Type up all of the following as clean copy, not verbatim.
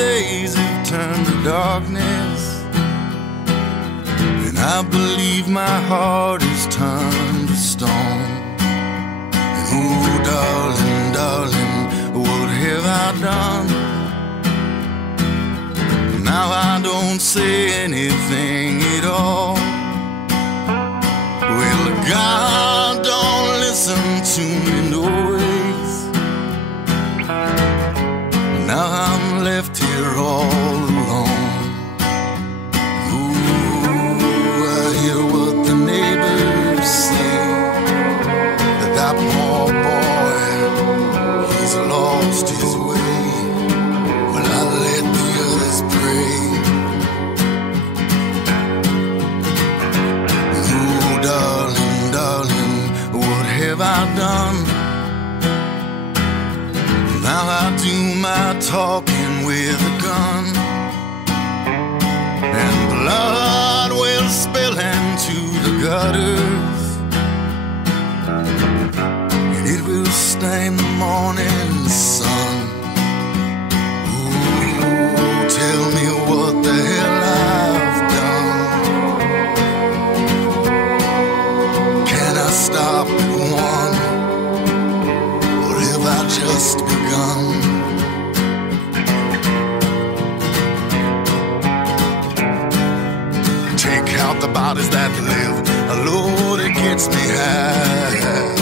days have turned to darkness, and I believe my heart has turned to stone. And oh, darling, darling, what have I done? Now I don't say anything at all. Well, God don't listen to me no ways. Now I'm left here all alone. Ooh, I hear what the neighbors say, that poor boy, he's lost his way. Well, I let the others pray. Ooh, darling, darling, what have I done? Now I do my talking with a gun, and blood will spill into the gutters, and it will stain the morning sun. Ooh, tell me what the hell I've done. Can I stop at one, or have I just begun? Take out the bodies that live, Lord, it gets me high.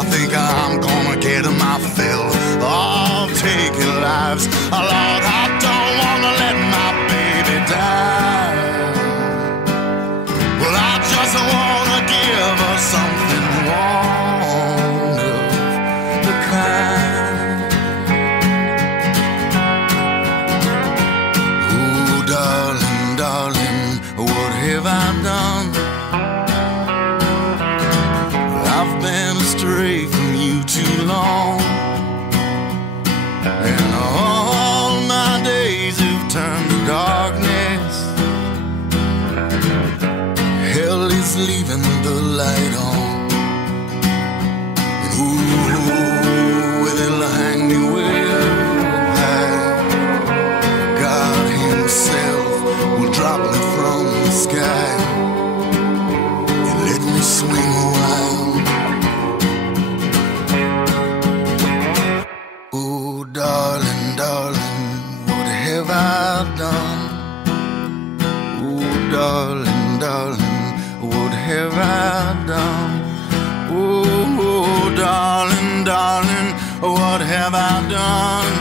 I think I'm gonna get my fill of taking lives. Lord, I don't wanna let my baby die. Well, I just wanna give her something warm of the kind. Oh, darling, darling, what have I done? I've been astray from you too long, and all my days have turned to darkness. Hell is leaving the light on, and ooh, it'll hang me way up high. God himself will drop me from the sky and let me swing a while. Oh, darling, darling, what have I done? Oh, darling, darling, what have I done? Oh, darling, darling, what have I done?